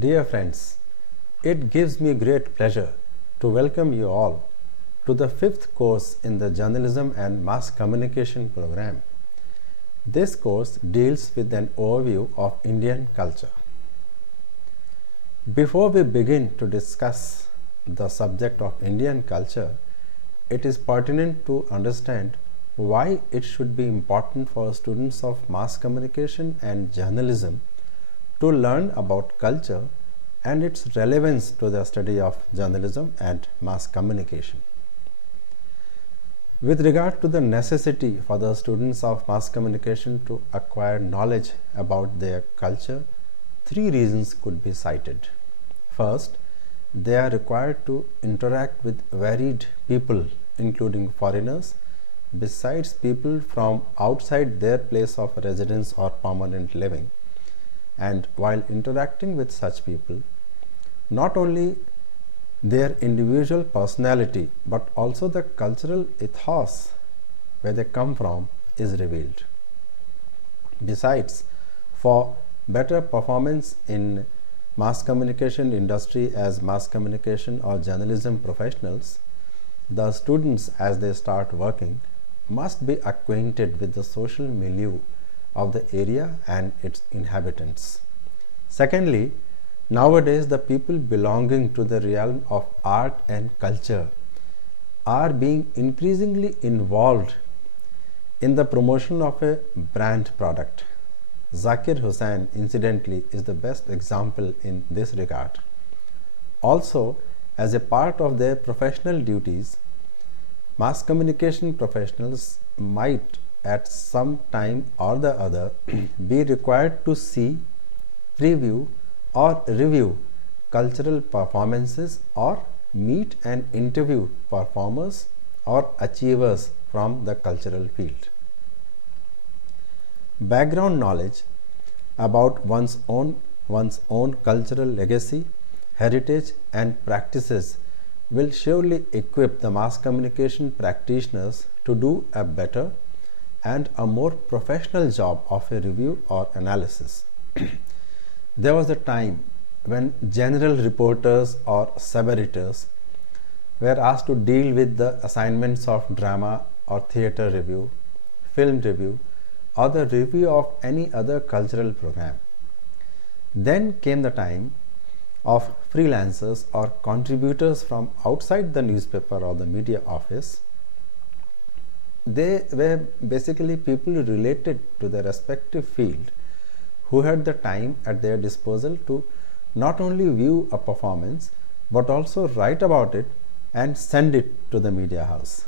Dear friends, it gives me great pleasure to welcome you all to the fifth course in the Journalism and Mass Communication program. This course deals with an overview of Indian culture. Before we begin to discuss the subject of Indian culture, it is pertinent to understand why it should be important for students of mass communication and journalism to learn about culture and its relevance to the study of journalism and mass communication. With regard to the necessity for the students of mass communication to acquire knowledge about their culture, three reasons could be cited. First, they are required to interact with varied people, including foreigners, besides people from outside their place of residence or permanent living. And while interacting with such people, not only their individual personality but also the cultural ethos where they come from is revealed. Besides, for better performance in mass communication industry as mass communication or journalism professionals, the students as they start working must be acquainted with the social milieu of the area and its inhabitants. Secondly, nowadays the people belonging to the realm of art and culture are being increasingly involved in the promotion of a brand product. Zakir Hussain, incidentally, is the best example in this regard. Also, as a part of their professional duties, mass communication professionals might at some time or the other be required to see, preview or review cultural performances or meet and interview performers or achievers from the cultural field. Background knowledge about one's own cultural legacy, heritage and practices will surely equip the mass communication practitioners to do a better and a more professional job of a review or analysis. There was a time when general reporters or sub-editors were asked to deal with the assignments of drama or theatre review, film review, or the review of any other cultural program. Then came the time of freelancers or contributors from outside the newspaper or the media office. They were basically people related to the respective field who had the time at their disposal to not only view a performance but also write about it and send it to the media house.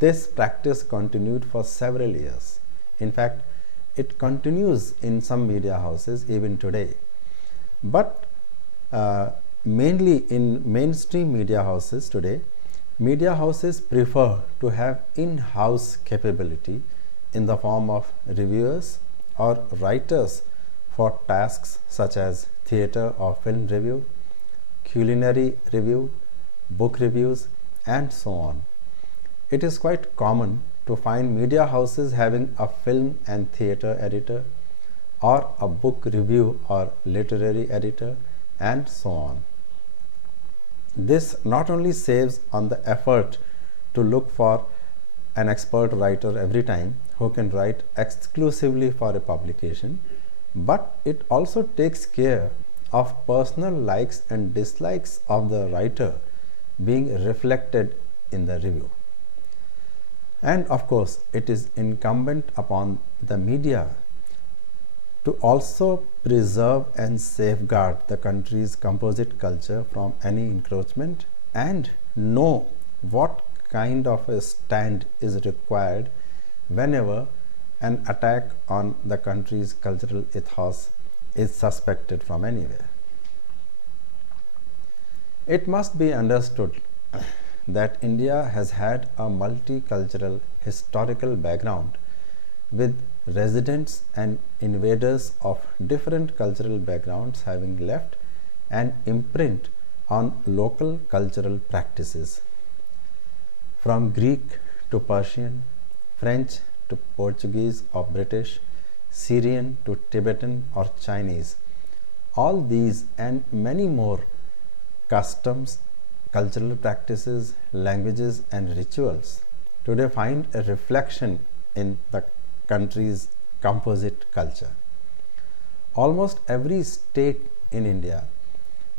This practice continued for several years. In fact, it continues in some media houses even today. But mainly in mainstream media houses today, media houses prefer to have in-house capability in the form of reviewers or writers for tasks such as theatre or film review, culinary review, book reviews, and so on. It is quite common to find media houses having a film and theatre editor or a book review or literary editor and so on. This not only saves on the effort to look for an expert writer every time who can write exclusively for a publication, but it also takes care of personal likes and dislikes of the writer being reflected in the review. And of course, it is incumbent upon the media to also preserve and safeguard the country's composite culture from any encroachment and know what kind of a stand is required whenever an attack on the country's cultural ethos is suspected from anywhere. It must be understood that India has had a multicultural historical background with residents and invaders of different cultural backgrounds having left an imprint on local cultural practices. From Greek to Persian, French to Portuguese or British, Syrian to Tibetan or Chinese, All these and many more customs, cultural practices, languages, and rituals today find a reflection in the country's composite culture. Almost every state in India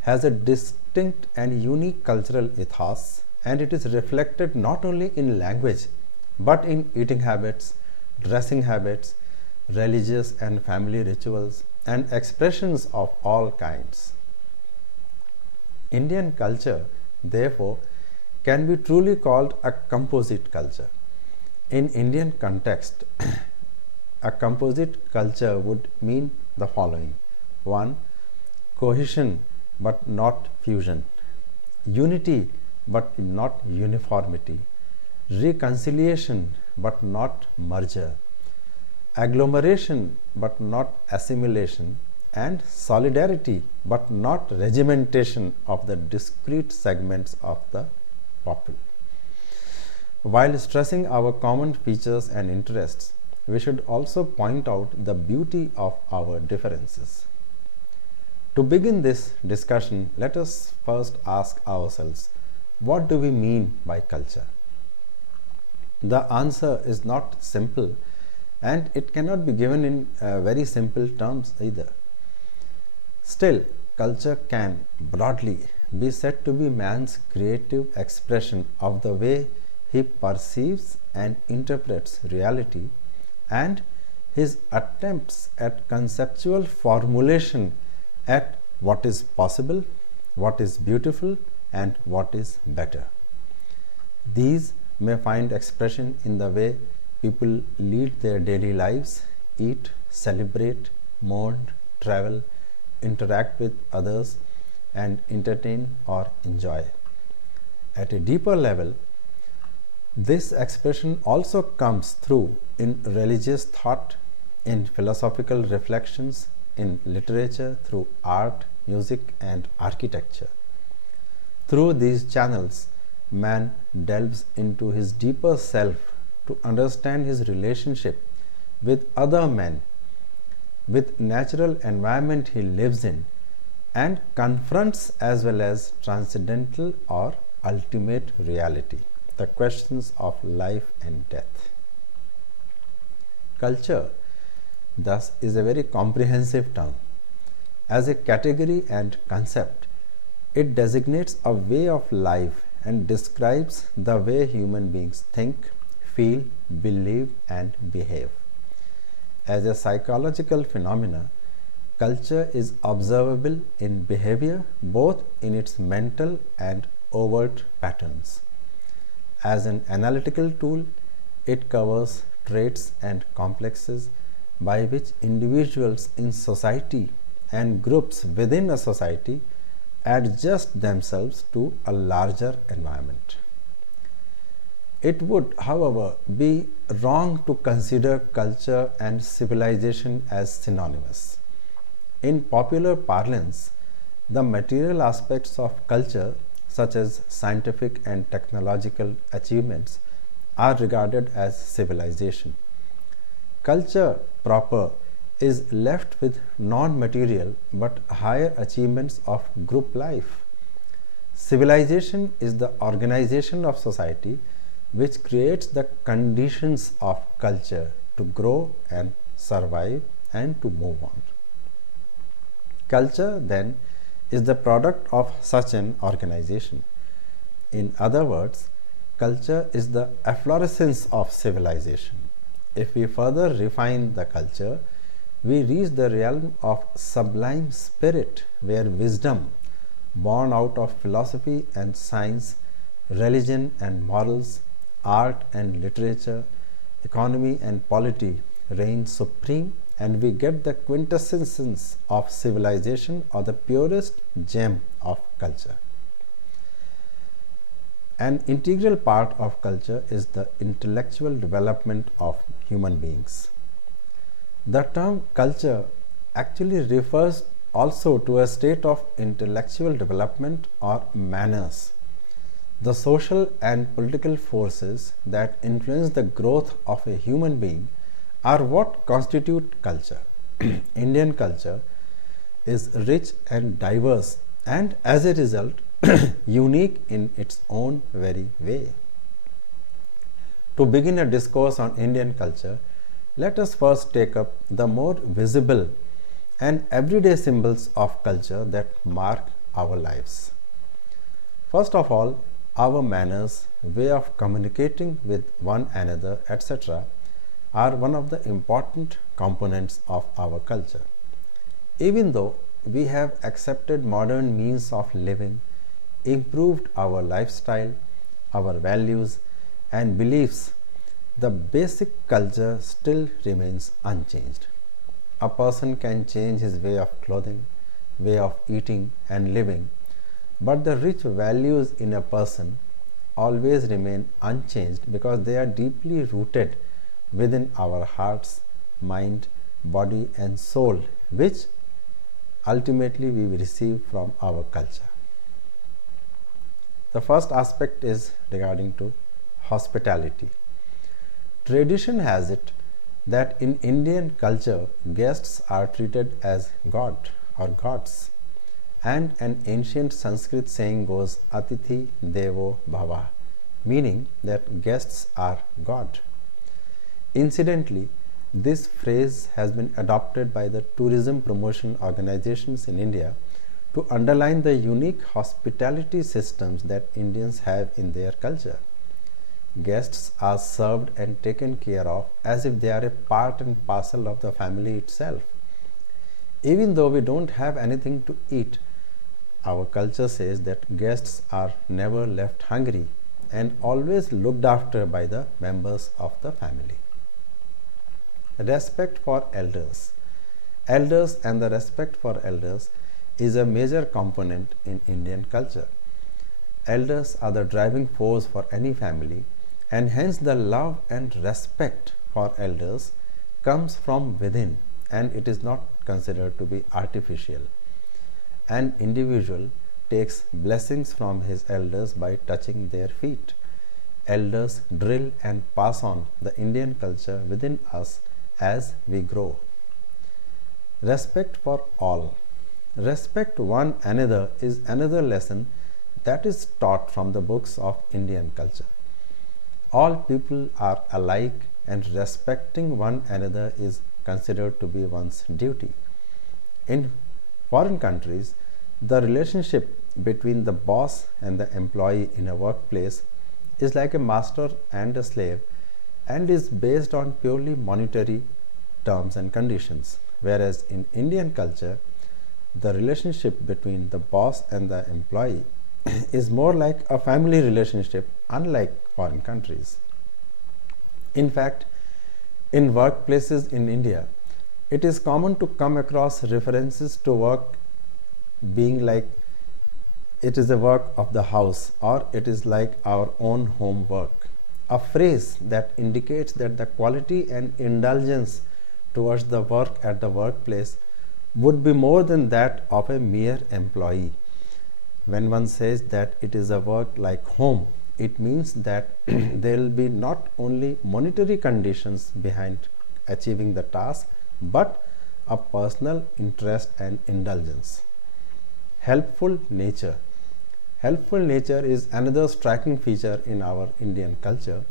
has a distinct and unique cultural ethos, and it is reflected not only in language but in eating habits, dressing habits, religious and family rituals, and expressions of all kinds. Indian culture, therefore, can be truly called a composite culture. In Indian context, a composite culture would mean the following: 1. Cohesion but not fusion, unity but not uniformity, reconciliation but not merger, agglomeration but not assimilation, and solidarity but not regimentation of the discrete segments of the populace. While stressing our common features and interests, we should also point out the beauty of our differences. To begin this discussion, let us first ask ourselves, what do we mean by culture? The answer is not simple, and it cannot be given in very simple terms either. Still, culture can broadly be said to be man's creative expression of the way he perceives and interprets reality, and his attempts at conceptual formulation at what is possible, what is beautiful, and what is better. These may find expression in the way people lead their daily lives, eat, celebrate, mourn, travel, interact with others, and entertain or enjoy. At a deeper level, this expression also comes through in religious thought, in philosophical reflections, in literature, through art, music, and architecture. Through these channels, man delves into his deeper self to understand his relationship with other men, with natural environment he lives in, and confronts as well as transcendental or ultimate reality, the questions of life and death. Culture, thus, is a very comprehensive term. As a category and concept, it designates a way of life and describes the way human beings think, feel, believe, and behave. As a psychological phenomena, culture is observable in behavior, both in its mental and overt patterns. As an analytical tool, it covers traits and complexes by which individuals in society and groups within a society adjust themselves to a larger environment. It would, however, be wrong to consider culture and civilization as synonymous. In popular parlance, the material aspects of culture, such as scientific and technological achievements, are regarded as civilization. Culture proper is left with non-material but higher achievements of group life. Civilization is the organization of society which creates the conditions of culture to grow and survive and to move on. Culture, then, is the product of such an organization. In other words, culture is the efflorescence of civilization. If we further refine the culture, we reach the realm of sublime spirit, where wisdom, born out of philosophy and science, religion and morals, art and literature, economy and polity reign supreme, and we get the quintessence of civilization, or the purest gem of culture. An integral part of culture is the intellectual development of human beings. The term culture actually refers also to a state of intellectual development or manners. The social and political forces that influence the growth of a human being are what constitute culture. Indian culture is rich and diverse, and as a result, unique in its own very way. To begin a discourse on Indian culture, let us first take up the more visible and everyday symbols of culture that mark our lives. First of all, our manners, way of communicating with one another, etc., are one of the important components of our culture. Even though we have accepted modern means of living, improved our lifestyle, our values, and beliefs, the basic culture still remains unchanged. A person can change his way of clothing, way of eating and living, but the rich values in a person always remain unchanged because they are deeply rooted within our hearts, mind, body, and soul, which ultimately we receive from our culture. The first aspect is regarding to hospitality. Tradition has it that in Indian culture, guests are treated as God or gods, and an ancient Sanskrit saying goes Atithi Devo Bhava, meaning that guests are God. Incidentally, this phrase has been adopted by the tourism promotion organizations in India to underline the unique hospitality systems that Indians have in their culture. Guests are served and taken care of as if they are a part and parcel of the family itself. Even though we don't have anything to eat, our culture says that guests are never left hungry and always looked after by the members of the family. Respect for elders. Elders and the respect for elders is a major component in Indian culture. Elders are the driving force for any family, and hence the love and respect for elders comes from within, and it is not considered to be artificial. An individual takes blessings from his elders by touching their feet. Elders drill and pass on the Indian culture within us as we grow. Respect for all. Respect one another is another lesson that is taught from the books of Indian culture. All people are alike, and respecting one another is considered to be one's duty. In foreign countries, the relationship between the boss and the employee in a workplace is like a master and a slave, and is based on purely monetary terms and conditions, whereas in Indian culture, the relationship between the boss and the employee is more like a family relationship, unlike foreign countries. In fact, in workplaces in India, it is common to come across references to work being like it is the work of the house, or it is like our own home work, a phrase that indicates that the quality and indulgence towards the work at the workplace would be more than that of a mere employee. When one says that it is a work like home, it means that there will be not only monetary conditions behind achieving the task, but a personal interest and indulgence. Helpful nature. Helpful nature is another striking feature in our Indian culture.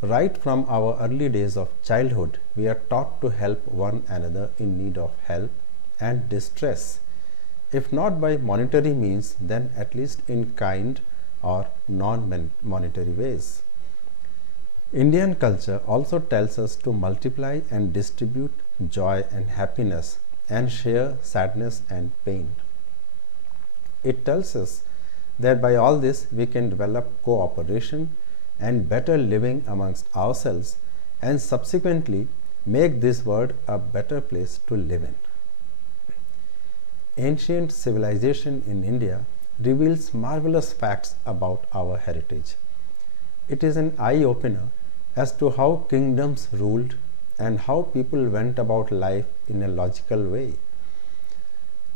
Right from our early days of childhood, we are taught to help one another in need of help and distress, if not by monetary means, then at least in kind or non-monetary ways. Indian culture also tells us to multiply and distribute joy and happiness and share sadness and pain. It tells us that by all this we can develop cooperation and better living amongst ourselves, and subsequently make this world a better place to live in. Ancient civilization in India reveals marvelous facts about our heritage. It is an eye-opener as to how kingdoms ruled and how people went about life in a logical way.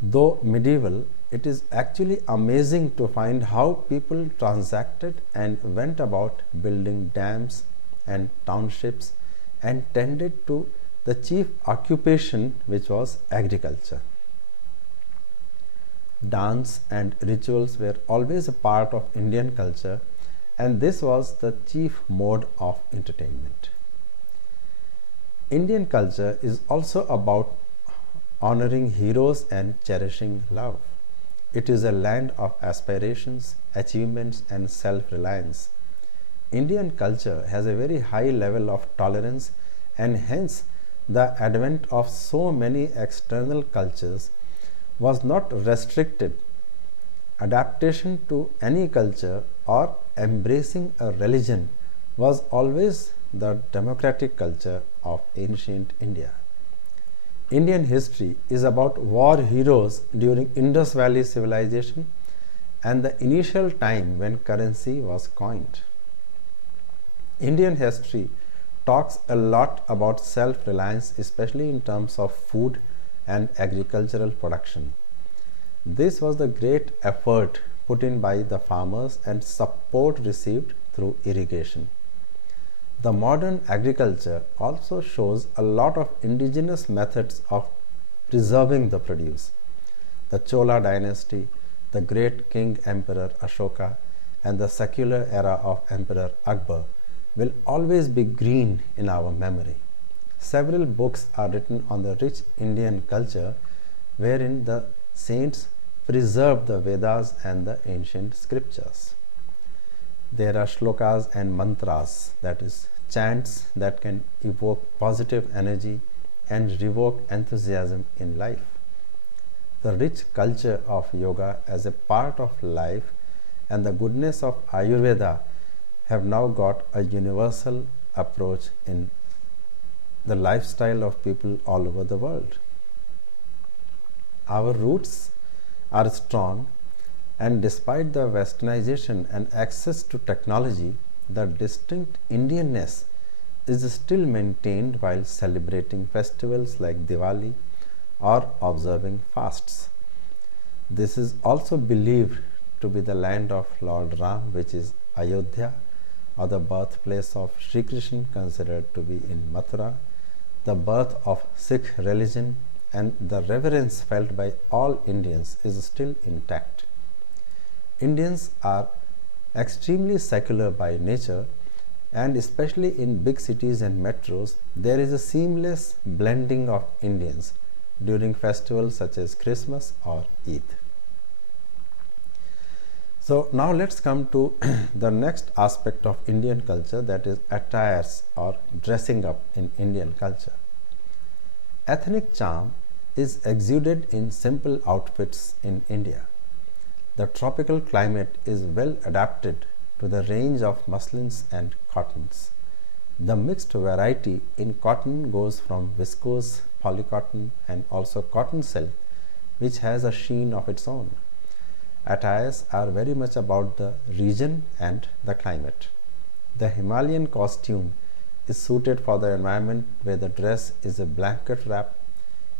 Though medieval, it is actually amazing to find how people transacted and went about building dams and townships and tended to the chief occupation, which was agriculture. Dance and rituals were always a part of Indian culture, and this was the chief mode of entertainment. Indian culture is also about honoring heroes and cherishing love. It is a land of aspirations, achievements, and self reliance. Indian culture has a very high level of tolerance, and hence the advent of so many external cultures was not restricted. Adaptation to any culture or embracing a religion was always the democratic culture of ancient India. Indian history is about war heroes during Indus Valley civilization and the initial time when currency was coined. Indian history talks a lot about self reliance, especially in terms of food and agricultural production. This was the great effort put in by the farmers and support received through irrigation. The modern agriculture also shows a lot of indigenous methods of preserving the produce. The Chola dynasty, the great king emperor Ashoka, and the secular era of Emperor Akbar will always be green in our memory. Several books are written on the rich Indian culture wherein the saints preserved the Vedas and the ancient scriptures. There are shlokas and mantras, that is, chants that can evoke positive energy and revoke enthusiasm in life. The rich culture of yoga as a part of life and the goodness of Ayurveda have now got a universal approach in the lifestyle of people all over the world. Our roots are strong, and despite the westernization and access to technology, the distinct Indianness is still maintained while celebrating festivals like Diwali or observing fasts. This is also believed to be the land of Lord Ram, which is Ayodhya, or the birthplace of Sri Krishna, considered to be in Mathura, the birth of Sikh religion, and the reverence felt by all Indians is still intact. Indians are extremely secular by nature, and especially in big cities and metros, there is a seamless blending of Indians during festivals such as Christmas or Eid. So now let's come to the next aspect of Indian culture, that is attires or dressing up in Indian culture. Ethnic charm is exuded in simple outfits in India. The tropical climate is well adapted to the range of muslins and cottons. The mixed variety in cotton goes from viscose, polycotton, and also cotton silk, which has a sheen of its own. Attires are very much about the region and the climate. The Himalayan costume is suited for the environment where the dress is a blanket wrap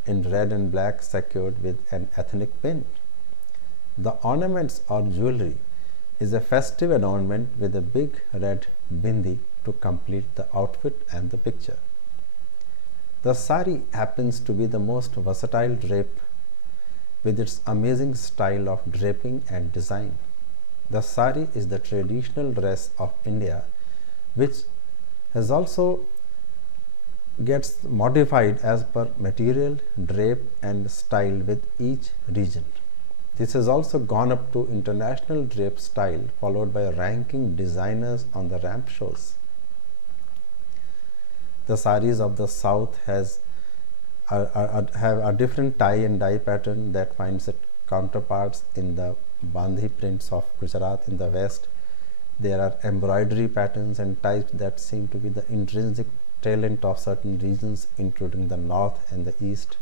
in red and black secured with an ethnic pin. The ornaments or jewelry is a festive adornment with a big red bindi to complete the outfit and the picture. The sari happens to be the most versatile drape with its amazing style of draping and design. The sari is the traditional dress of India, which has also gets modified as per material, drape and style with each region. This has also gone up to international drape style, followed by ranking designers on the ramp shows. The saris of the south have a different tie and dye pattern that finds its counterparts in the Bandhi prints of Gujarat in the west. There are embroidery patterns and types that seem to be the intrinsic talent of certain regions, including the north and the east.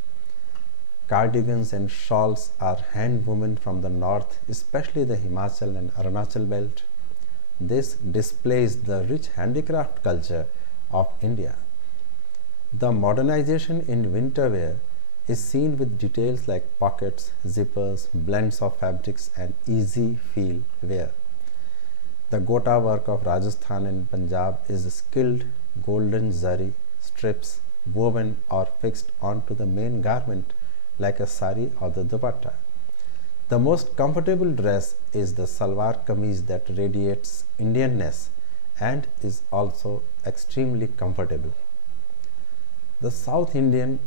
Cardigans and shawls are hand woven from the north, especially the Himachal and Arunachal belt. This displays the rich handicraft culture of India. The modernization in winter wear is seen with details like pockets, zippers, blends of fabrics and easy feel wear. The gota work of Rajasthan and Punjab is skilled golden zari strips woven or fixed onto the main garment like a sari or the dupatta. The most comfortable dress is the salwar kameez that radiates Indianness and is also extremely comfortable. The South Indian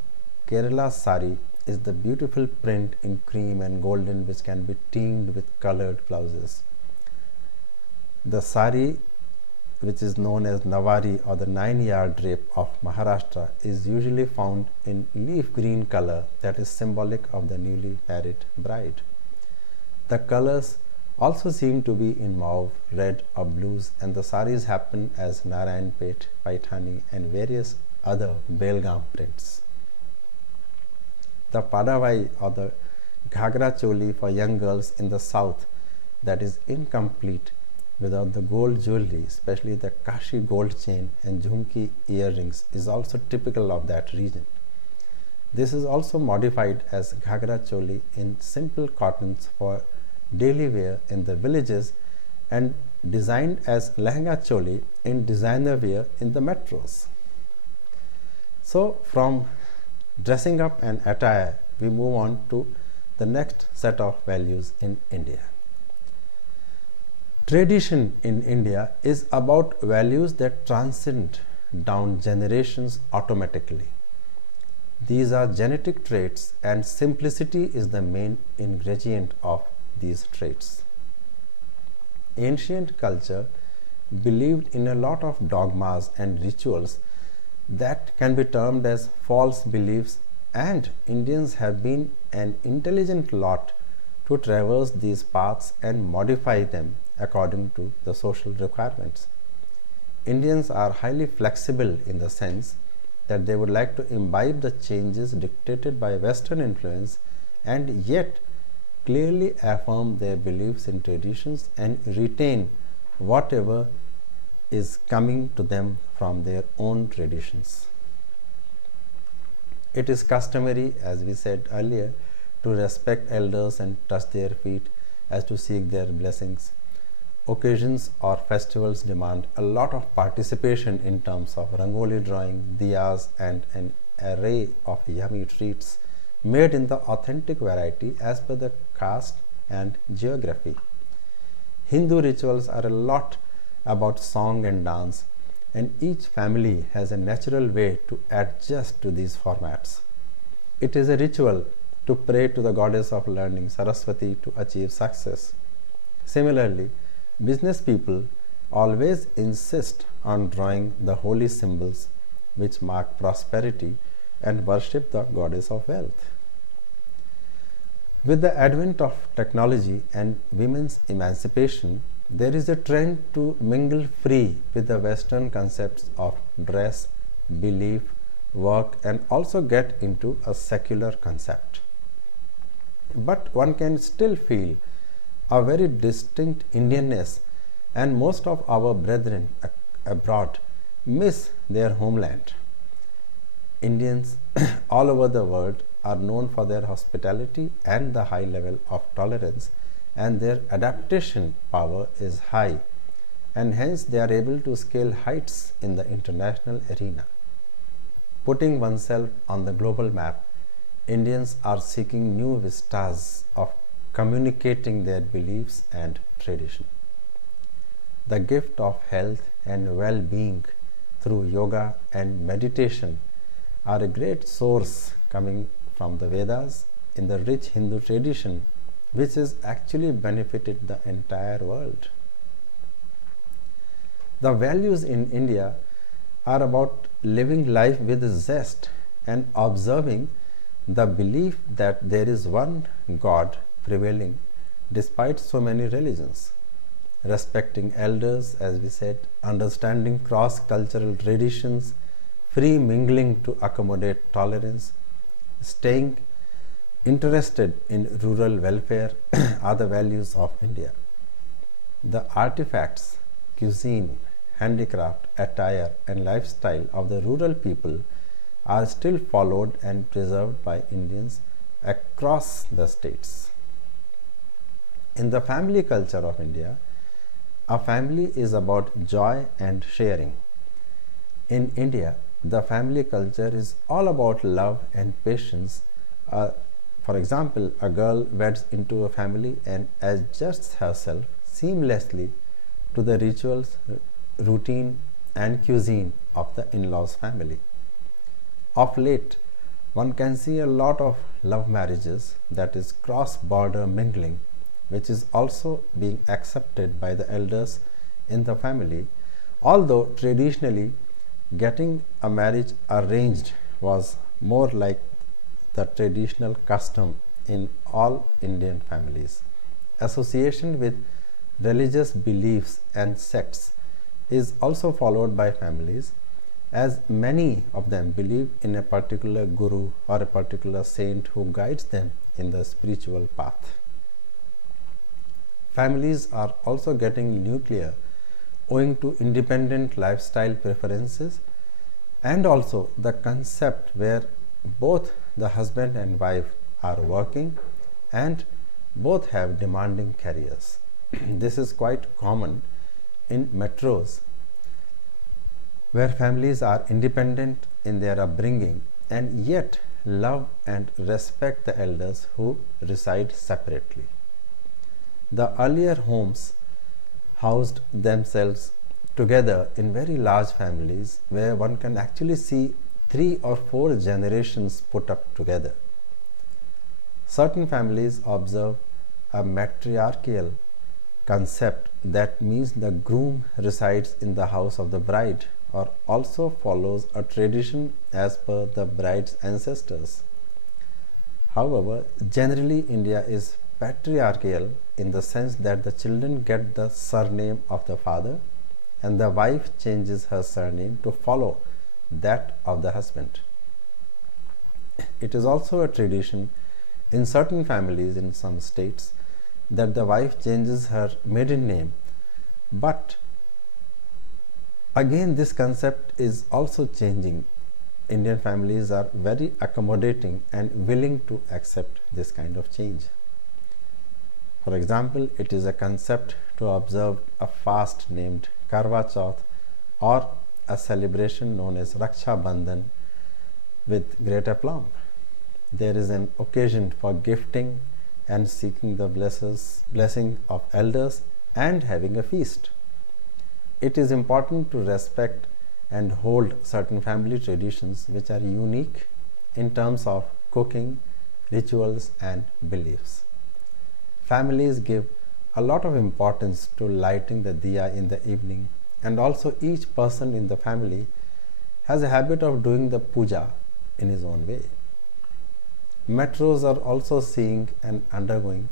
Kerala sari is the beautiful print in cream and golden which can be teamed with colored blouses. The sari, which is known as Nawari or the 9-yard drape of Maharashtra, is usually found in leaf green color that is symbolic of the newly married bride. The colors also seem to be in mauve, red or blues, and the saris happen as Narayanpet, Paithani and various other Belgaum prints. The Padavai or the Ghagra Choli for young girls in the south, that is incomplete without the gold jewelry, especially the Kashi gold chain and Jhumki earrings, is also typical of that region. This is also modified as Ghagra Choli in simple cottons for daily wear in the villages and designed as Lehenga Choli in designer wear in the metros. So from dressing up and attire, we move on to the next set of values in India. Tradition in India is about values that transcend down generations automatically. These are genetic traits, and simplicity is the main ingredient of these traits. Ancient culture believed in a lot of dogmas and rituals that can be termed as false beliefs, and Indians have been an intelligent lot to traverse these paths and modify them according to the social requirements. Indians are highly flexible in the sense that they would like to imbibe the changes dictated by Western influence and yet clearly affirm their beliefs in traditions and retain whatever is coming to them from their own traditions. It is customary, as we said earlier, to respect elders and touch their feet as to seek their blessings. Occasions or festivals demand a lot of participation in terms of rangoli drawing, diyas, and an array of yummy treats made in the authentic variety as per the caste and geography. Hindu rituals are a lot about song and dance, and each family has a natural way to adjust to these formats. It is a ritual to pray to the goddess of learning, Saraswati, to achieve success. Similarly, business people always insist on drawing the holy symbols which mark prosperity and worship the goddess of wealth. With the advent of technology and women's emancipation, there is a trend to mingle free with the Western concepts of dress, belief, work, and also get into a secular concept. But one can still feel a very distinct Indianness, and most of our brethren abroad miss their homeland. Indians all over the world are known for their hospitality and the high level of tolerance, and their adaptation power is high, and hence they are able to scale heights in the international arena. Putting oneself on the global map, Indians are seeking new vistas of communicating their beliefs and tradition. The gift of health and well-being through yoga and meditation are a great source coming from the Vedas in the rich Hindu tradition, which has actually benefited the entire world. The values in India are about living life with zest and observing the belief that there is one God prevailing despite so many religions. Respecting elders, as we said, understanding cross-cultural traditions, free mingling to accommodate tolerance, staying interested in rural welfare are the values of India. The artifacts, cuisine, handicraft, attire, and lifestyle of the rural people are still followed and preserved by Indians across the states. In the family culture of India, a family is about joy and sharing. In India, the family culture is all about love and patience. A For example, a girl weds into a family and adjusts herself seamlessly to the rituals, routine, and cuisine of the in law's family. Of late, one can see a lot of love marriages, that is, cross border mingling, which is also being accepted by the elders in the family, although traditionally getting a marriage arranged was more like the traditional custom in all Indian families. Association with religious beliefs and sects is also followed by families, as many of them believe in a particular guru or a particular saint who guides them in the spiritual path. Families are also getting nuclear owing to independent lifestyle preferences and also the concept where both the husband and wife are working and both have demanding careers. This is quite common in metros where families are independent in their upbringing and yet love and respect the elders who reside separately. The earlier homes housed themselves together in very large families where one can actually see 3 or 4 generations put up together. Certain families observe a matriarchal concept, that means the groom resides in the house of the bride or also follows a tradition as per the bride's ancestors. However, generally India is patriarchal in the sense that the children get the surname of the father and the wife changes her surname to follow that of the husband. It is also a tradition in certain families in some states that the wife changes her maiden name, but again this concept is also changing. Indian families are very accommodating and willing to accept this kind of change. For example, it is a concept to observe a fast named Karwa Chauth or a celebration known as Raksha Bandhan with great aplomb. There is an occasion for gifting and seeking the blessing of elders and having a feast. It is important to respect and hold certain family traditions which are unique in terms of cooking, rituals, and beliefs. Families give a lot of importance to lighting the diya in the evening, and also each person in the family has a habit of doing the puja in his own way. Metros are also seeing and undergoing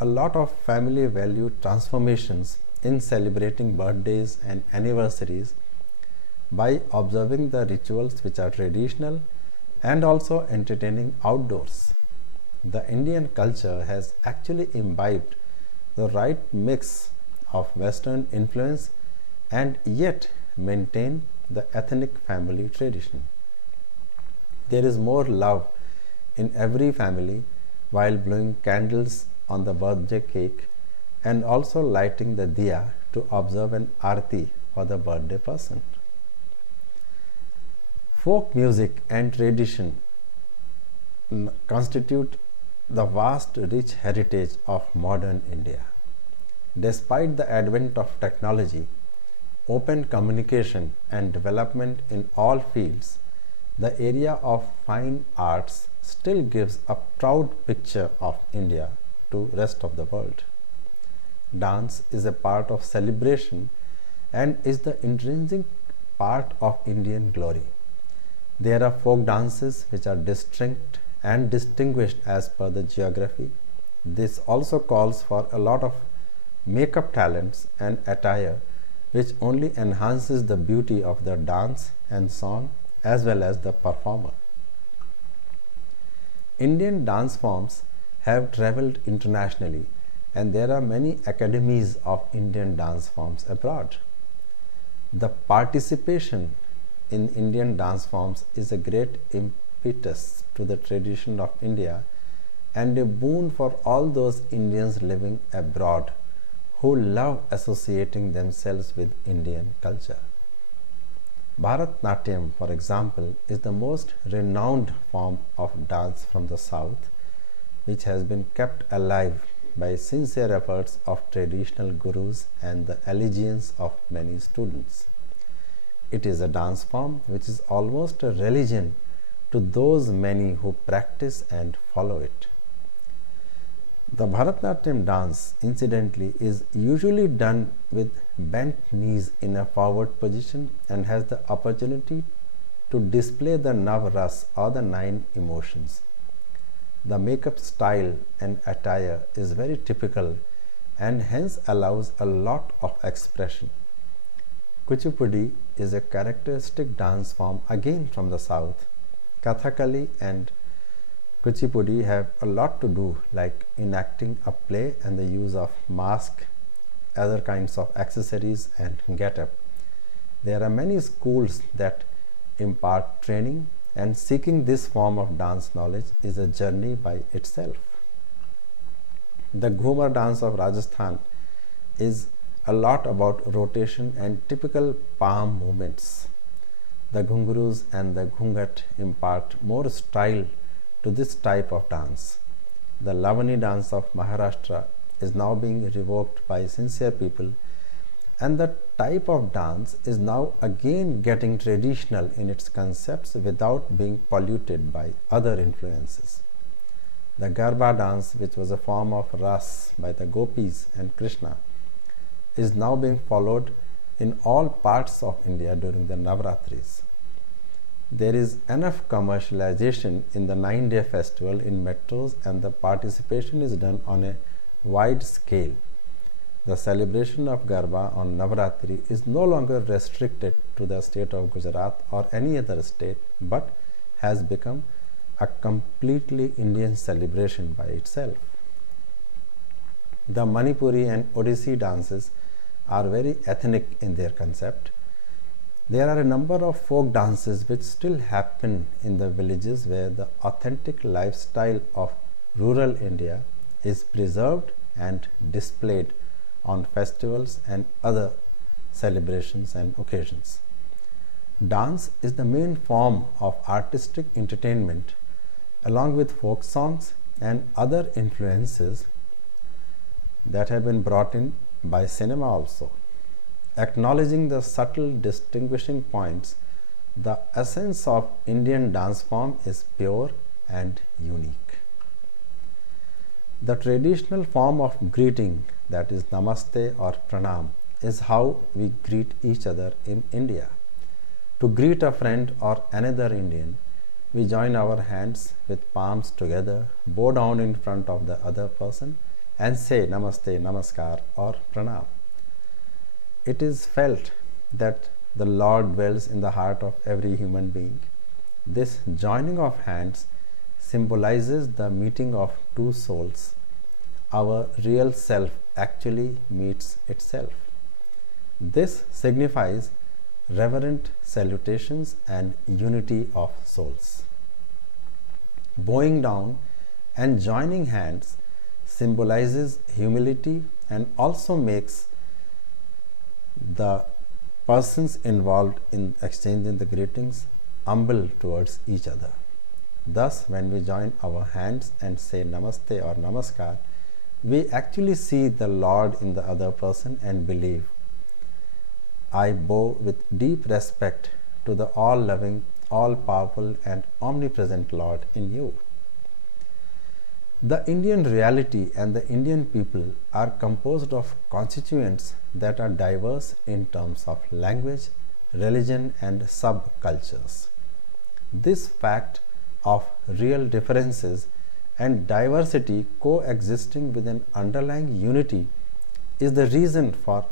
a lot of family value transformations in celebrating birthdays and anniversaries by observing the rituals which are traditional and also entertaining outdoors. The Indian culture has actually imbibed the right mix of Western influence and yet maintain the ethnic family tradition. There is more love in every family while blowing candles on the birthday cake and also lighting the diya to observe an arti for the birthday person. Folk music and tradition constitute the vast rich heritage of modern India. Despite the advent of technology, open communication and development in all fields, the area of fine arts still gives a proud picture of India to rest of the world. Dance is a part of celebration and is the intrinsic part of Indian glory. There are folk dances which are distinct and distinguished as per the geography. This also calls for a lot of makeup talents and attire which only enhances the beauty of the dance and song as well as the performer. Indian dance forms have traveled internationally and there are many academies of Indian dance forms abroad. The participation in Indian dance forms is a great impetus to the tradition of India and a boon for all those Indians living abroad who love associating themselves with Indian culture. Bharatnatyam, for example, is the most renowned form of dance from the south, which has been kept alive by sincere efforts of traditional gurus and the allegiance of many students. It is a dance form which is almost a religion to those many who practice and follow it. The Bharatanatyam dance, incidentally, is usually done with bent knees in a forward position and has the opportunity to display the Navras or the 9 emotions. The makeup style and attire is very typical and hence allows a lot of expression. Kuchipudi is a characteristic dance form again from the south. Kathakali and Kuchipudi have a lot to do, like enacting a play and the use of mask, other kinds of accessories and get-up. There are many schools that impart training, and seeking this form of dance knowledge is a journey by itself. The Ghumar dance of Rajasthan is a lot about rotation and typical palm movements. The Ghungroos and the Ghungat impart more style to this type of dance. The Lavani dance of Maharashtra is now being revoked by sincere people, and the type of dance is now again getting traditional in its concepts without being polluted by other influences. The Garba dance, which was a form of Ras by the Gopis and Krishna, is now being followed in all parts of India during the Navratris. There is enough commercialization in the 9-day festival in metros, and the participation is done on a wide scale. The celebration of Garba on Navratri is no longer restricted to the state of Gujarat or any other state, but has become a completely Indian celebration by itself. The Manipuri and Odissi dances are very ethnic in their concept. There are a number of folk dances which still happen in the villages where the authentic lifestyle of rural India is preserved and displayed on festivals and other celebrations and occasions. Dance is the main form of artistic entertainment, along with folk songs and other influences that have been brought in by cinema also. Acknowledging the subtle distinguishing points, the essence of Indian dance form is pure and unique. The traditional form of greeting, that is Namaste or Pranam, is how we greet each other in India. To greet a friend or another Indian, we join our hands with palms together, bow down in front of the other person and say Namaste, Namaskar or Pranam. It is felt that the Lord dwells in the heart of every human being. This joining of hands symbolizes the meeting of two souls. Our real self actually meets itself. This signifies reverent salutations and unity of souls. Bowing down and joining hands symbolizes humility and also makes the persons involved in exchanging the greetings humble towards each other. Thus, when we join our hands and say Namaste or Namaskar, we actually see the Lord in the other person and believe, I bow with deep respect to the all-loving, all-powerful and omnipresent Lord in you. The Indian reality and the Indian people are composed of constituents that are diverse in terms of language, religion and subcultures. This fact of real differences and diversity coexisting with an underlying unity is the reason for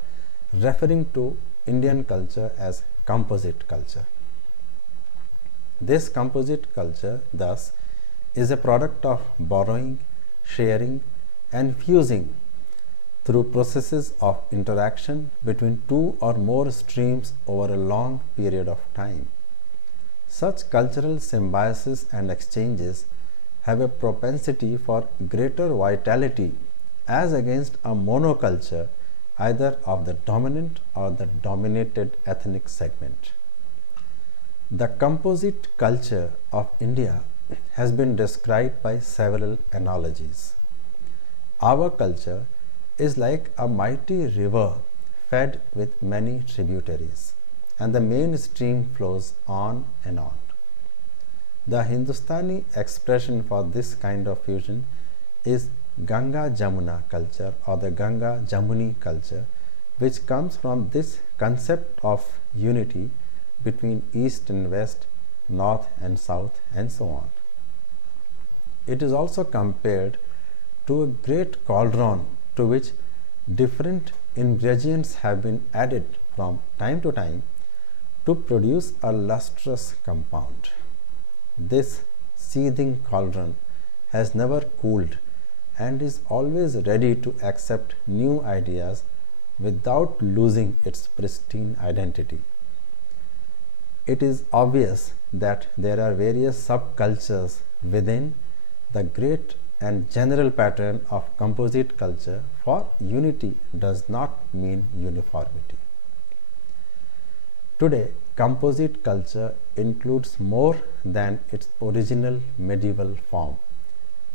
referring to Indian culture as composite culture. This composite culture, thus, is a product of borrowing, sharing, and fusing through processes of interaction between two or more streams over a long period of time. Such cultural symbiosis and exchanges have a propensity for greater vitality as against a monoculture either of the dominant or the dominated ethnic segment. The composite culture of India has been described by several analogies. Our culture is like a mighty river fed with many tributaries, and the main stream flows on and on. The Hindustani expression for this kind of fusion is Ganga Jamuna culture or the Ganga Jamuni culture, which comes from this concept of unity between East and West, North and South, and so on. It is also compared to a great cauldron to which different ingredients have been added from time to time to produce a lustrous compound. This seething cauldron has never cooled and is always ready to accept new ideas without losing its pristine identity. It is obvious that there are various subcultures within the great and general pattern of composite culture, for unity does not mean uniformity. Today, composite culture includes more than its original medieval form.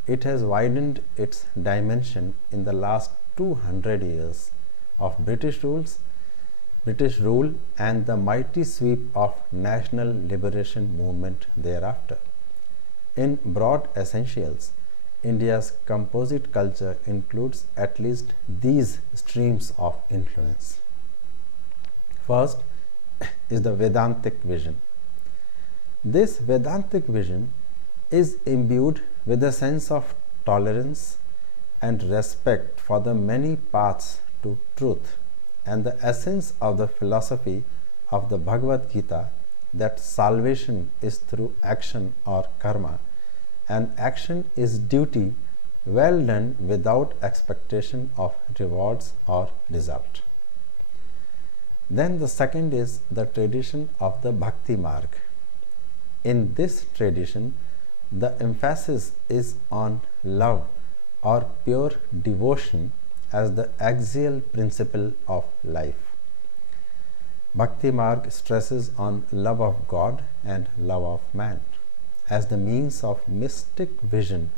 It has widened its dimension in the last 200 years of British rule and the mighty sweep of national liberation movement thereafter. In broad essentials, India's composite culture includes at least these streams of influence. First is the Vedantic vision. This Vedantic vision is imbued with a sense of tolerance and respect for the many paths to truth, and the essence of the philosophy of the Bhagavad Gita, that salvation is through action or karma, and action is duty well done without expectation of rewards or result. Then the second is the tradition of the Bhakti Marg. In this tradition, the emphasis is on love or pure devotion as the axial principle of life. Bhakti Marg stresses on love of God and love of man as the means of mystic vision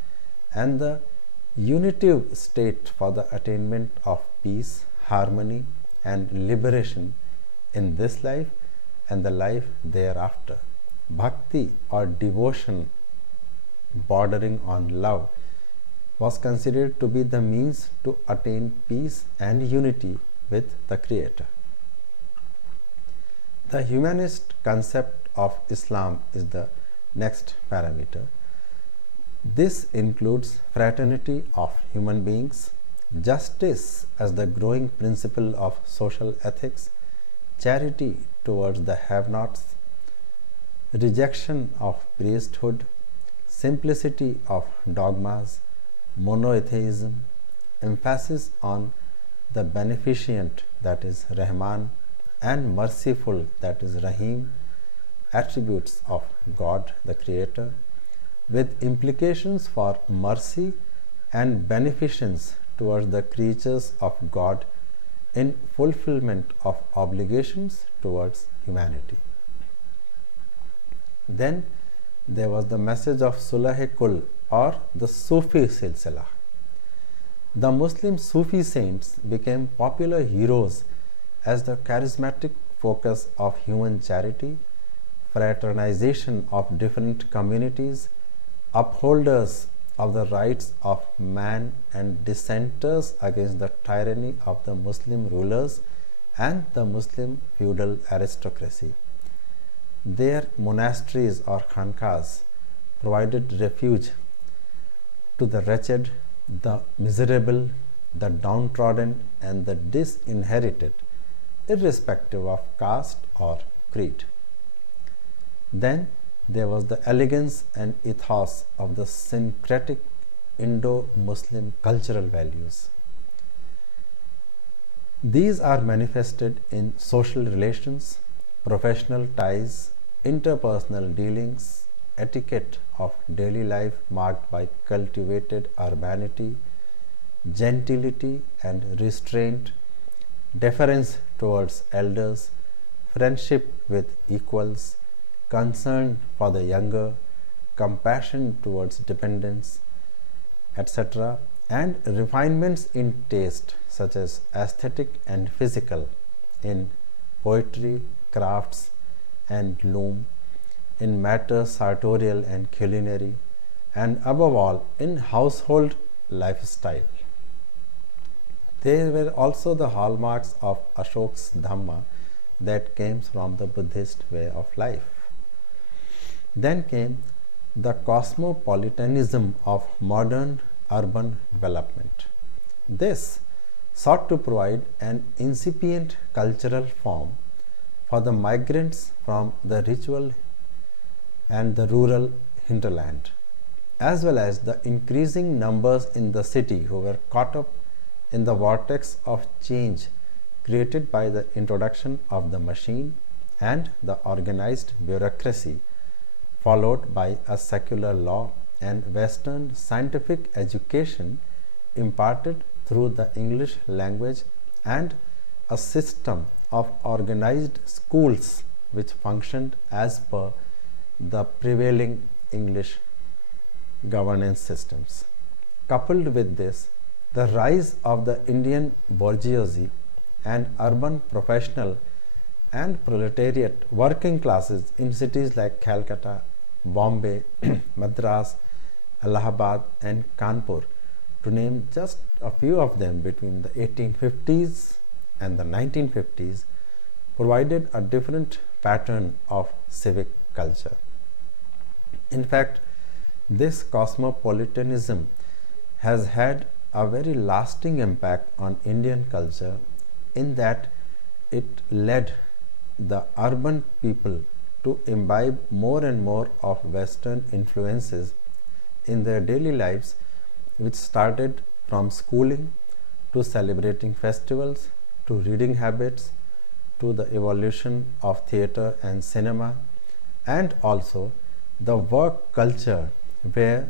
and the unitive state for the attainment of peace, harmony, and liberation in this life and the life thereafter. Bhakti or devotion bordering on love was considered to be the means to attain peace and unity with the Creator. The humanist concept of Islam is the next parameter. This includes fraternity of human beings, justice as the growing principle of social ethics, charity towards the have-nots, rejection of priesthood, simplicity of dogmas, monotheism, emphasis on the beneficent, that is Rahman, and merciful, that is Rahim, attributes of God the Creator, with implications for mercy and beneficence towards the creatures of God in fulfillment of obligations towards humanity. Then there was the message of Sulh-e-Kul or the Sufi Silsila. The Muslim Sufi saints became popular heroes as the charismatic focus of human charity, fraternization of different communities, upholders of the rights of man, and dissenters against the tyranny of the Muslim rulers and the Muslim feudal aristocracy. Their monasteries or khanqahs provided refuge to the wretched, the miserable, the downtrodden, and the disinherited, irrespective of caste or creed. Then there was the elegance and ethos of the syncretic Indo-Muslim cultural values. These are manifested in social relations, professional ties, interpersonal dealings, etiquette of daily life marked by cultivated urbanity, gentility and restraint, deference towards elders, friendship with equals, concern for the younger, compassion towards dependence, etc., and refinements in taste, such as aesthetic and physical, in poetry, crafts, and loom, in matters sartorial and culinary, and above all, in household lifestyle. They were also the hallmarks of Ashok's Dhamma that came from the Buddhist way of life. Then came the cosmopolitanism of modern urban development. This sought to provide an incipient cultural form for the migrants from the ritual and the rural hinterland, as well as the increasing numbers in the city who were caught up in the vortex of change created by the introduction of the machine and the organized bureaucracy, followed by a secular law and Western scientific education imparted through the English language and a system of organized schools which functioned as per the prevailing English governance systems. Coupled with this, the rise of the Indian bourgeoisie and urban professional and proletariat working classes in cities like Calcutta, Bombay, Madras, Allahabad, and Kanpur, to name just a few of them between the 1850s and the 1950s, provided a different pattern of civic culture. In fact, this cosmopolitanism has had a very lasting impact on Indian culture in that it led the urban people to imbibe more and more of Western influences in their daily lives, which started from schooling to celebrating festivals to reading habits to the evolution of theatre and cinema, and also the work culture where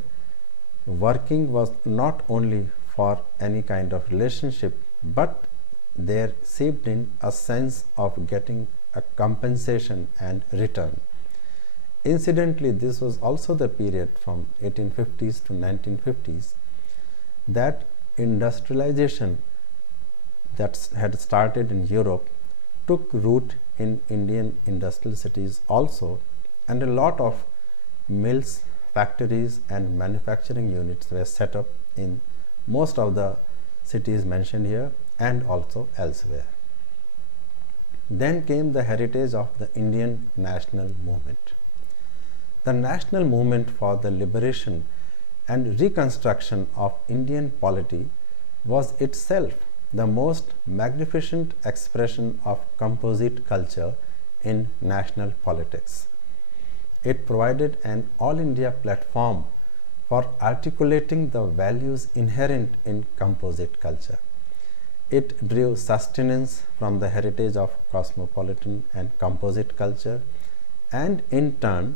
working was not only for any kind of relationship, but there seeped in a sense of getting a compensation and return. Incidentally, this was also the period from 1850s to 1950s that industrialization that had started in Europe took root in Indian industrial cities also, and a lot of mills, factories, and manufacturing units were set up in most of the cities mentioned here and also elsewhere. Then came the heritage of the Indian national movement. The national movement for the liberation and reconstruction of Indian polity was itself the most magnificent expression of composite culture in national politics. It provided an all India platform for articulating the values inherent in composite culture. It drew sustenance from the heritage of cosmopolitan and composite culture, and in turn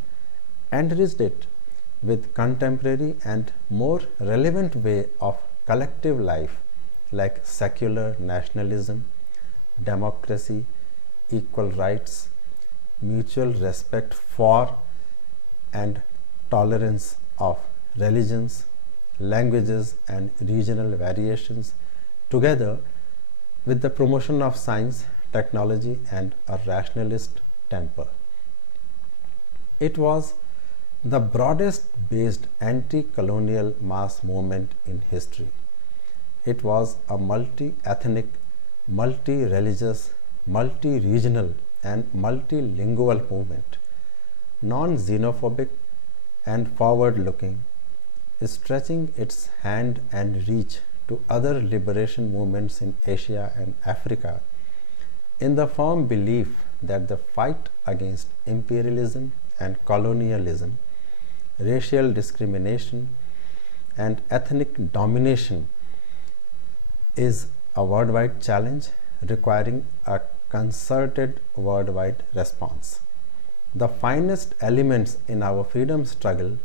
enriched it with contemporary and more relevant way of collective life like secular nationalism, democracy, equal rights, mutual respect for and tolerance of religions, languages, and regional variations, together with the promotion of science, technology, and a rationalist temper. It was the broadest based anti-colonial mass movement in history. It was a multi-ethnic, multi-religious, multi-regional, and multilingual movement, non-xenophobic and forward-looking, stretching its hand and reach to other liberation movements in Asia and Africa, in the firm belief that the fight against imperialism and colonialism, racial discrimination, and ethnic domination is a worldwide challenge requiring a concerted worldwide response. The finest elements in our freedom struggle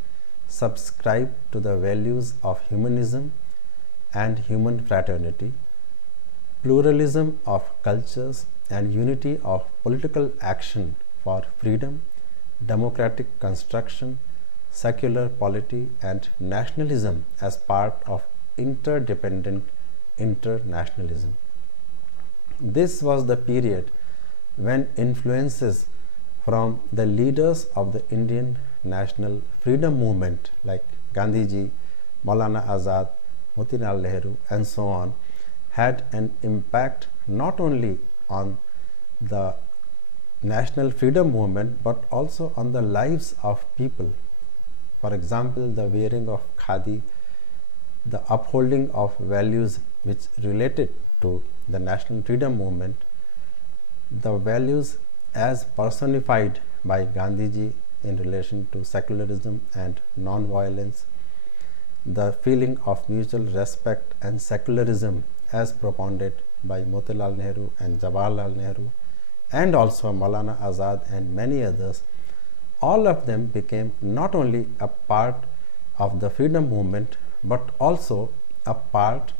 subscribe to the values of humanism and human fraternity, pluralism of cultures, and unity of political action for freedom, democratic construction, secular polity, and nationalism as part of interdependent internationalism. This was the period when influences from the leaders of the Indian national freedom movement like Gandhiji, Maulana Azad, Motilal Nehru, and so on had an impact not only on the national freedom movement but also on the lives of people. For example, the wearing of khadi, the upholding of values which related to the national freedom movement, the values as personified by Gandhiji in relation to secularism and non-violence, the feeling of mutual respect and secularism as propounded by Motilal Nehru and Jawaharlal Nehru, and also Maulana Azad and many others, all of them became not only a part of the freedom movement but also a part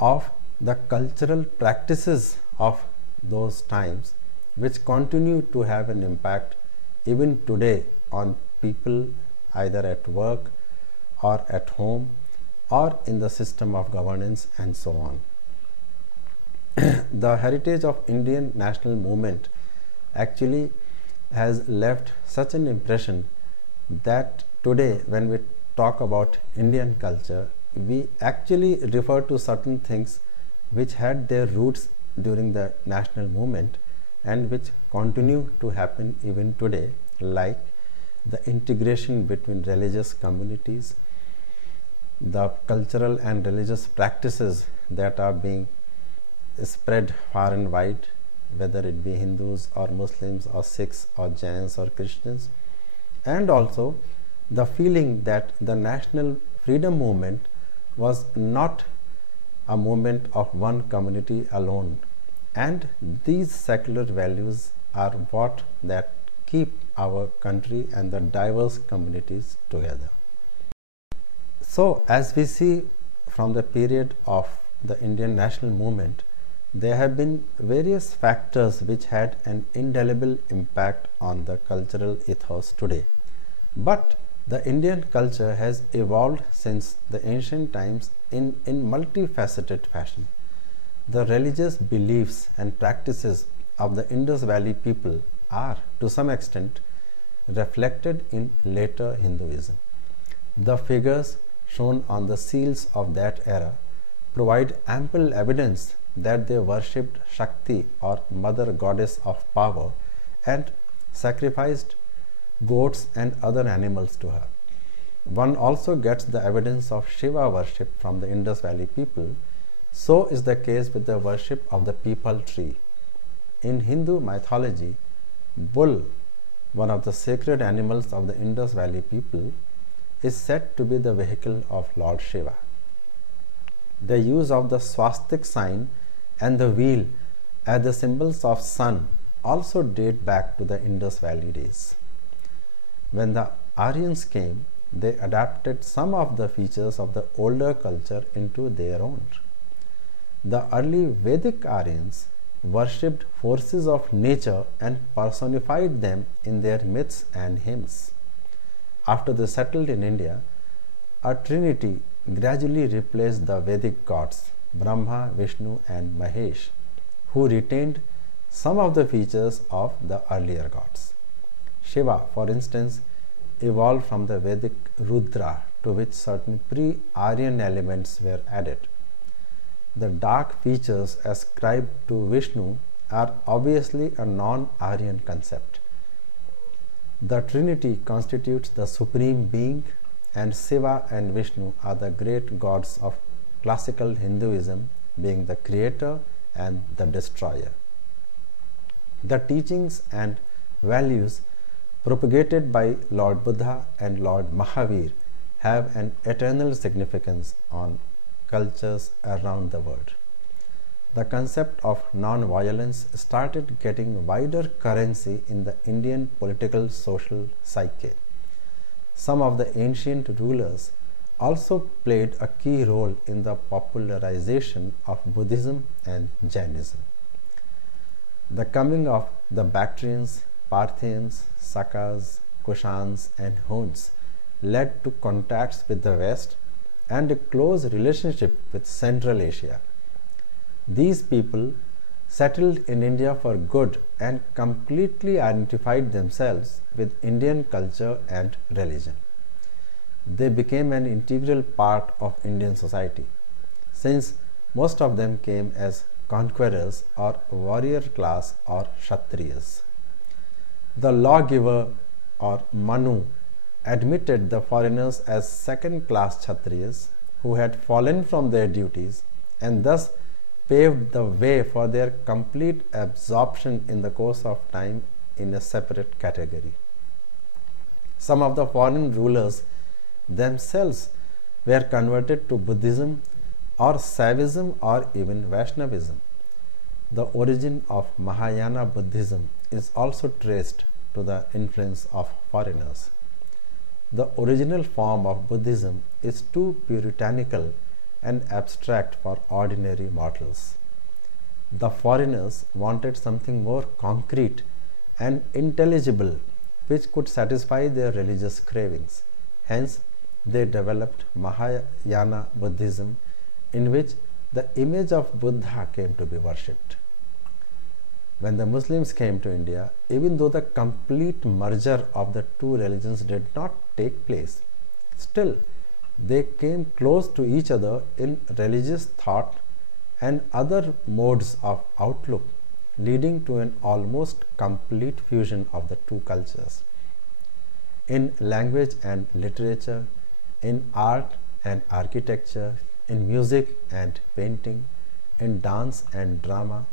of the cultural practices of those times, which continue to have an impact even today on people either at work or at home or in the system of governance and so on. The heritage of Indian national movement actually has left such an impression that today when we talk about Indian culture, we actually refer to certain things which had their roots during the national movement and which continue to happen even today, like the integration between religious communities, the cultural and religious practices that are being spread far and wide, whether it be Hindus or Muslims or Sikhs or Jains or Christians, and also the feeling that the national freedom movement was not a movement of one community alone, and these secular values are what that keep our country and the diverse communities together. So, as we see from the period of the Indian national movement, there have been various factors which had an indelible impact on the cultural ethos today. But the Indian culture has evolved since the ancient times in multifaceted fashion. The religious beliefs and practices of the Indus Valley people are to some extent reflected in later Hinduism. The figures shown on the seals of that era provide ample evidence that they worshipped Shakti or Mother Goddess of Power and sacrificed goats and other animals to her. One also gets the evidence of Shiva worship from the Indus Valley people. So is the case with the worship of the peepal tree. In Hindu mythology, bull, one of the sacred animals of the Indus Valley people, is said to be the vehicle of Lord Shiva. The use of the swastik sign and the wheel as the symbols of sun also date back to the Indus Valley days. When the Aryans came, they adapted some of the features of the older culture into their own. The early Vedic Aryans worshipped forces of nature and personified them in their myths and hymns. After they settled in India, a trinity gradually replaced the Vedic gods Brahma, Vishnu, and Mahesh, who retained some of the features of the earlier gods. Shiva, for instance, evolved from the Vedic Rudra, to which certain pre-Aryan elements were added. The dark features ascribed to Vishnu are obviously a non-Aryan concept. The Trinity constitutes the supreme being, and Shiva and Vishnu are the great gods of classical Hinduism, being the creator and the destroyer. The teachings and values propagated by Lord Buddha and Lord Mahavir have an eternal significance on cultures around the world. The concept of non-violence started getting wider currency in the Indian political social psyche. Some of the ancient rulers also played a key role in the popularization of Buddhism and Jainism. The coming of the Bactrians, Parthians, Sakas, Kushans, and Huns led to contacts with the West and a close relationship with Central Asia. These people settled in India for good and completely identified themselves with Indian culture and religion. They became an integral part of Indian society, since most of them came as conquerors or warrior class or Kshatriyas. The lawgiver or Manu admitted the foreigners as second class Kshatriyas who had fallen from their duties and thus paved the way for their complete absorption in the course of time in a separate category. Some of the foreign rulers themselves were converted to Buddhism or Saivism or even Vaishnavism. The origin of Mahayana Buddhism is also traced to the influence of foreigners. The original form of Buddhism is too puritanical and abstract for ordinary mortals. The foreigners wanted something more concrete and intelligible which could satisfy their religious cravings. Hence, they developed Mahayana Buddhism, in which the image of Buddha came to be worshipped. When the Muslims came to India, even though the complete merger of the two religions did not take place, still they came close to each other in religious thought and other modes of outlook, leading to an almost complete fusion of the two cultures. In language and literature, in art and architecture, in music and painting, in dance and drama,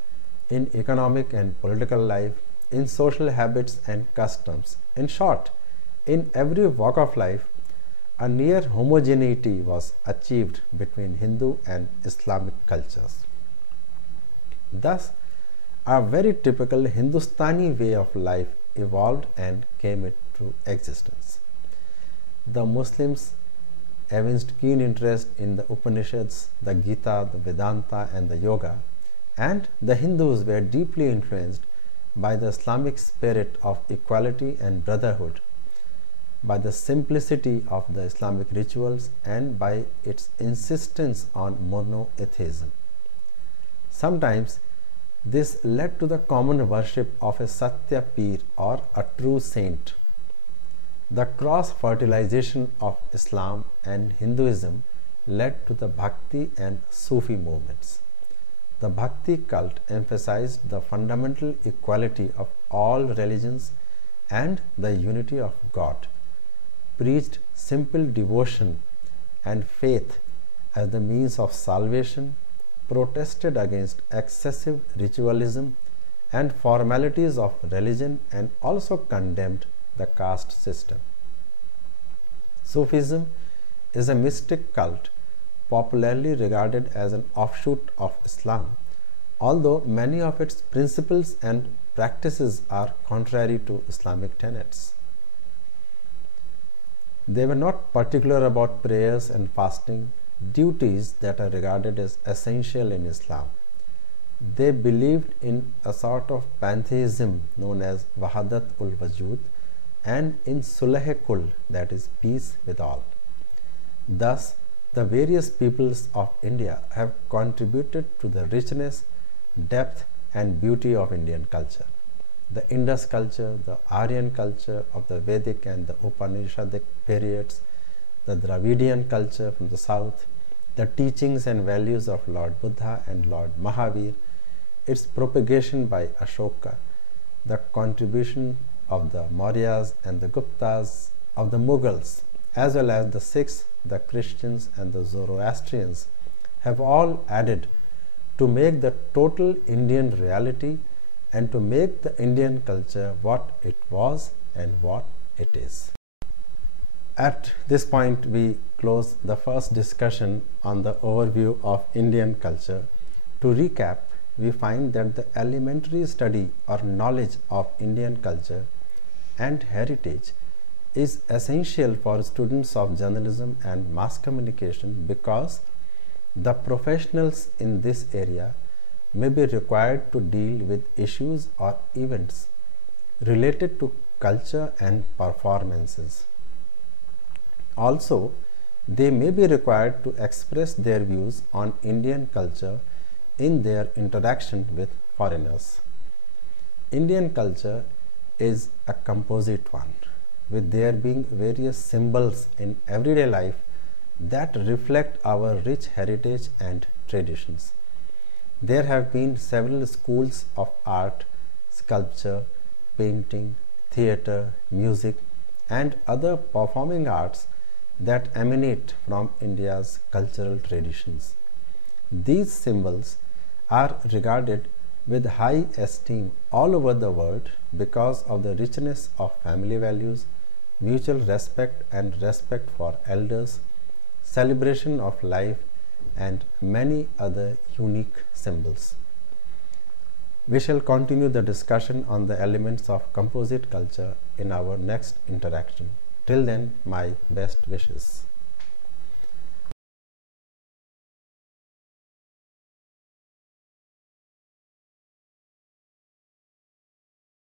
in economic and political life, in social habits and customs. In short, in every walk of life, a near homogeneity was achieved between Hindu and Islamic cultures. Thus, a very typical Hindustani way of life evolved and came into existence. The Muslims evinced keen interest in the Upanishads, the Gita, the Vedanta, and the Yoga, and the Hindus were deeply influenced by the Islamic spirit of equality and brotherhood, by the simplicity of the Islamic rituals, and by its insistence on monotheism. Sometimes this led to the common worship of a Satya Peer or a true saint. The cross-fertilization of Islam and Hinduism led to the Bhakti and Sufi movements. The Bhakti cult emphasized the fundamental equality of all religions and the unity of God, preached simple devotion and faith as the means of salvation, protested against excessive ritualism and formalities of religion, and also condemned the caste system. Sufism is a mystic cult popularly regarded as an offshoot of Islam, although many of its principles and practices are contrary to Islamic tenets. They were not particular about prayers and fasting, duties that are regarded as essential in Islam. They believed in a sort of pantheism known as Wahadat ul Wajud and in Sulh Kul, that is peace with all. Thus, the various peoples of India have contributed to the richness, depth and beauty of Indian culture. The Indus culture, the Aryan culture of the Vedic and the Upanishadic periods, the Dravidian culture from the south, the teachings and values of Lord Buddha and Lord Mahavir, its propagation by Ashoka, the contribution of the Mauryas and the Guptas, of the Mughals, as well as the Sikhs, the Christians and the Zoroastrians have all added to make the total Indian reality and to make the Indian culture what it was and what it is. At this point, we close the first discussion on the overview of Indian culture. To recap, we find that the elementary study or knowledge of Indian culture and heritage is essential for students of journalism and mass communication because the professionals in this area may be required to deal with issues or events related to culture and performances. Also, they may be required to express their views on Indian culture in their interaction with foreigners. Indian culture is a composite one, with there being various symbols in everyday life that reflect our rich heritage and traditions. There have been several schools of art, sculpture, painting, theatre, music, and other performing arts that emanate from India's cultural traditions. These symbols are regarded with high esteem all over the world because of the richness of family values, mutual respect and respect for elders, celebration of life, and many other unique symbols. We shall continue the discussion on the elements of composite culture in our next interaction. Till then, my best wishes.